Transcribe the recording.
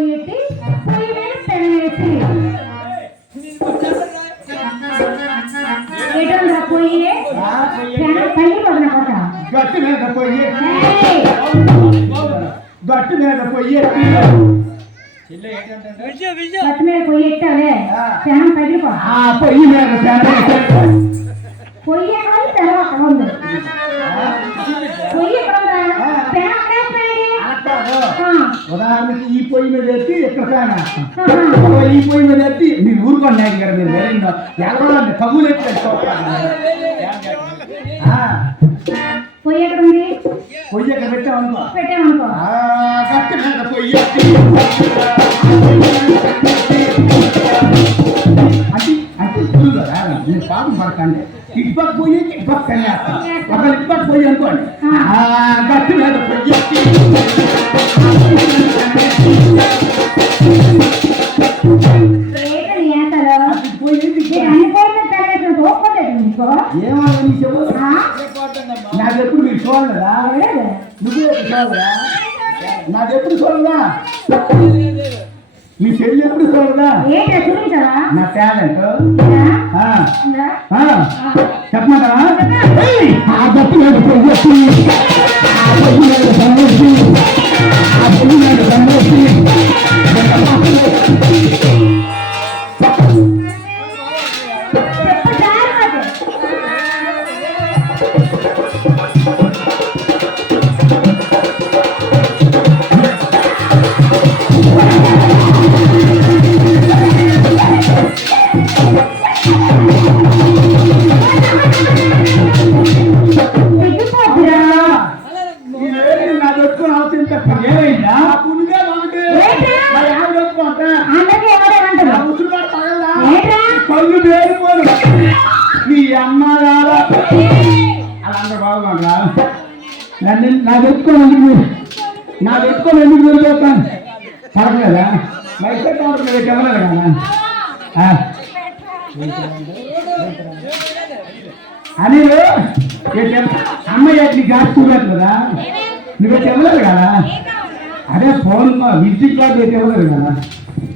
పొయ్యి పొయ్యి మీద పెనం వేసి ఏటంగా పొయ్యి పెనం పైకి పడిన కొట్ట గట్టి మీద పొయ్యి గట్టి మీద పొయ్యి గట్టి మీద పొయ్యి ఎట్టావే పెనం పగిలిపో పొయ్యి మీద పొయ్యి ఎక్కడ పెనం అక్కడ ఉంది పొయ్యి ఎక్కడ ఉందా పెనం ఉదాహరణకి ఈ పొయ్యి మీద ఎత్తి ఎక్కడ ఈ పొయ్యి మీద ఎత్తి మీరు ఊరుకోండి గారు మీరు ఎవరండి కబులు ఎత్తి పొయ్యి ఎక్కడ ఉంది పొయ్యి ఎక్కడ పెట్టామనుకో గట్టి మీద పొయ్యి అంటే ఇప్పుడు కదా మీరు పాపం పడకండి ఇటుపక్క పోయి ఇటుపక్క కన్యాస్తాం ఒక ఇటుపక్క పోయి అనుకోండి గట్టి మీద పొయ్యి ఏమని చెప్పు నాకెప్పుడు మీరు చూడలేదా నువ్వు చూడరా నాకెప్పుడు చూడదా మీ చెల్లి ఎప్పుడు చూడదా నా టాలెంట్ చెప్పమంటారా గట్టి మీద నా పెట్టుకొని ఎందుకు వెళ్ళిపోతాను పడలేదా మైసెట్ పెట్టవలేదు కదా అని అమ్మాయి నీ గ్యాస్ చూడట్లేదా నువ్వు చెప్పలేదు కదా అదే ఫోన్ విద్యుత్ క్లాస్ పెట్టవలేదు కదా